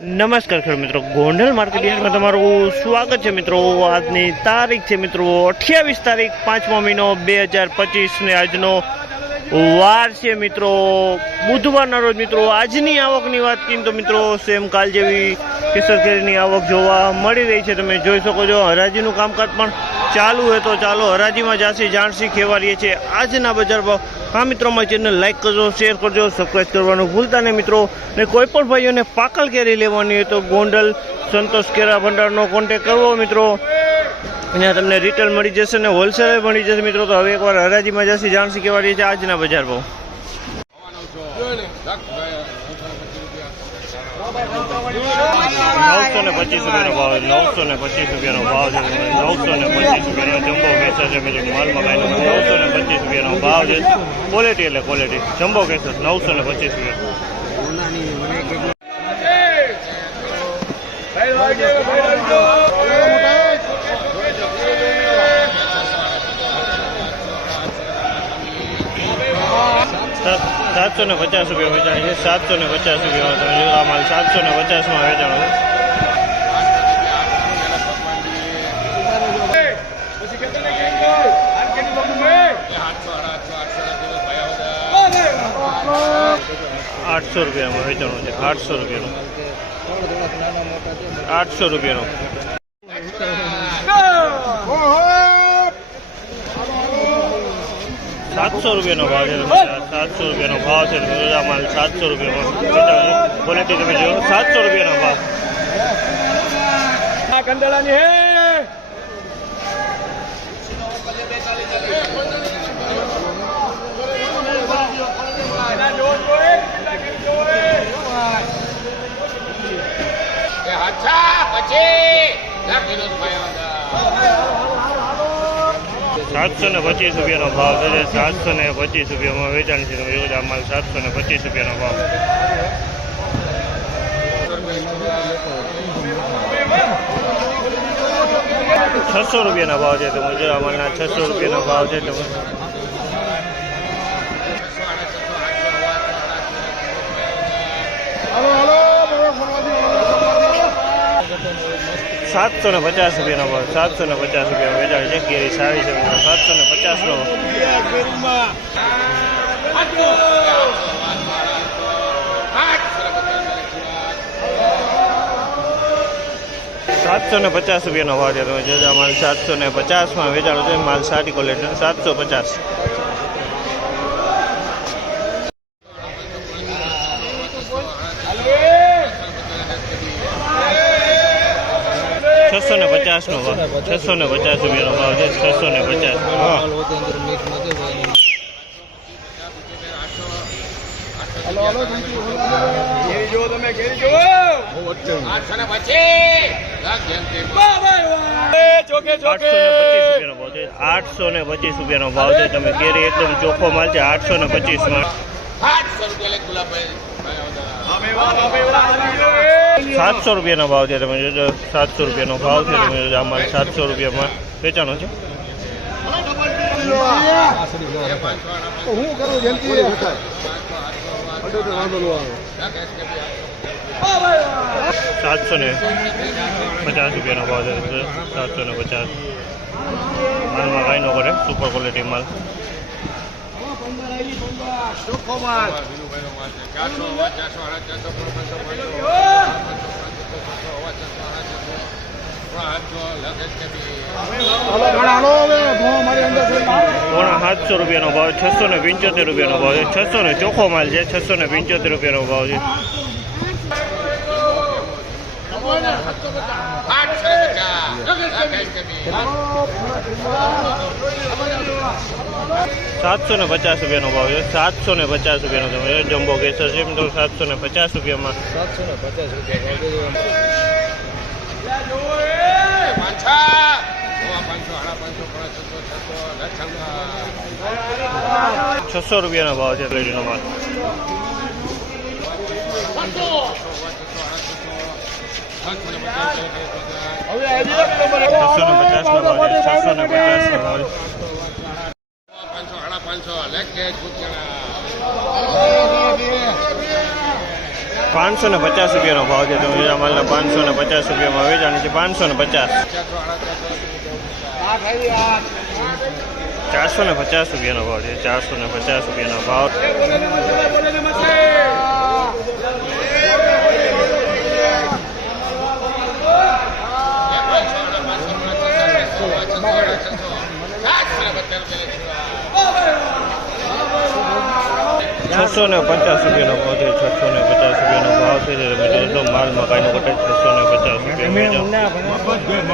નમસ્કાર ખેડૂત મિત્રો. ગોંડલ માર્કેટ તમારું સ્વાગત છે મિત્રો. આજની તારીખ છે મિત્રો અઠ્યાવીસ તારીખ પાંચમો મહિનો બે હજાર પચીસને આજનો વાર છે મિત્રો. બુધવારના રોજ મિત્રો આજની આવકની વાત કરીએ તો મિત્રો સેમ કાલ જેવી કેસર કેરીની આવક જોવા મળી રહી છે. તમે જોઈ શકો છો હરાજીનું કામકાજ પણ ચાલુ હોય તો ચાલો હરાજીમાં જાસી જાણસી ખેવારીએ છે આજના બજાર ભાવ. હા મિત્રો મારી ચેનલ લાઇક કરજો, શેર કરજો સબસ્ક્રાઈબ કરવાનું ભૂલતા નહીં મિત્રો. ને કોઈ પણ ભાઈઓને પાકલ કેરી લેવાની હોય તો ગોંડલ સંતોષ કેરા ભંડારનો કોન્ટેક કરવો મિત્રો. અહીંયા તમને રિટેલ મળી જશે ને હોલસેલ મળી જશે મિત્રો તો હવે એકવાર હરાજીમાં જશે જાણશી કેવા રહી છે આજના બજાર ભાવ નવસો ને પચીસ રૂપિયાનો ભાવ નવસો ને પચીસ રૂપિયાનો ભાવ છે નવસો ને પચીસ રૂપિયાનો જમ્બો કેસર છે મિત્રો માલમાં કાંઈ નવસો ને પચીસ રૂપિયાનો ભાવ છે ક્વોલિટી એટલે ક્વોલિટી જમ્બો કેસર નવસો ને પચીસ રૂપિયા સાતસો ને પચાસ રૂપિયા વેચાણ છે. સાતસો ને પચાસ રૂપિયા તમે જો આ માલ સાતસો ને પચાસમાં વેચાણ આઠસો રૂપિયામાં વેચાણું છે. આઠસો રૂપિયાનું. આઠસો રૂપિયાનું. સાતસો રૂપિયાનો ભાવ છે સાતસો રૂપિયાનો ભાવ છે આ માલ સાતસો રૂપિયાનો ક્વોલિટી તમે જોયો સાતસો રૂપિયાનો ભાવ. કંદળાની હે! સાતસો ને પચીસ રૂપિયાનો ભાવ છે સાતસો ને પચીસ રૂપિયામાં વેચાણ છે. એવું આ માલ સાતસો ને પચીસ રૂપિયાનો ભાવ. છસો રૂપિયાના ભાવ છે, તો મુજબ આ છસો રૂપિયાનો ભાવ છે તમે સાતસો ને પચાસ રૂપિયાનો ભાવ સાતસો ને પચાસ રૂપિયા વેચાણ છે. કેરી સારી છે, મિત્રો. સાતસો ને પચાસનો સાતસો ને પચાસ રૂપિયાનો ભાવ છે, તમે જોજો માલ સાતસો ને પચાસમાં વેચાણો છે. માલ સારી ક્વોલિટી સાતસો પચાસ છસો ને પચાસનો ભાવ. છસો ને પચાસ રૂપિયાનો ભાવ છે છસો ને પચાસ. આઠસો ને પચીસ રૂપિયાનો ભાવ છે. તમે કેરી એકદમ ચોખ્ખો માલ છે આઠસો ને પચીસમાં આઠસો રૂપિયા. સાતસો રૂપિયાનો ભાવ છે તમે જોજો. સાતસો રૂપિયાનો ભાવ છે તમે જોજો. અમારે સાતસો રૂપિયામાં વેચાણો છે. સાતસો ને પચાસ રૂપિયાનો ભાવ છે. સાતસો ને પચાસ. માલમાં કાંઈ ન કરે. સુપર ક્વોલિટી માલ. પોણા સાતસો રૂપિયાનો ભાવ છસો ને પંચોતેર રૂપિયાનો ભાવ છે. છસો ને ચોખ્ખો માલ છે છસો ને પંચોતેર રૂપિયાનો ભાવ છે. સાતસો ને પચાસ રૂપિયાનો ભાવ છે. સાતસો ને પચાસ રૂપિયાનો તમે જમ્બો કેસર છે તો સાતસો ને પચાસ રૂપિયામાં. સાતસો ને પચાસ રૂપિયા છસો રૂપિયાનો ભાવ છે પ્લેટીનો માલ. છસો ને પચાસનો ભાવ છે છસો ને પચાસનો ભાવ છે. પાંચસો લેખ ને પચાસ રૂપિયાનો ભાવ છે. તો બીજા માલના પાંચસો ને પચાસ રૂપિયામાં વેચાણ છે. પાંચસો ને પચાસ. ચારસો ને પચાસ રૂપિયાનો ભાવ છે. ચારસો ને પચાસ રૂપિયાનો ભાવ. છસો ને પચાસ રૂપિયાનો ભાવ છે છસો ને પચાસ રૂપિયાનો ભાવ છે તમે જોશો માલ મકાઈનો કટે છસો ને પચાસ રૂપિયા વેચાણ.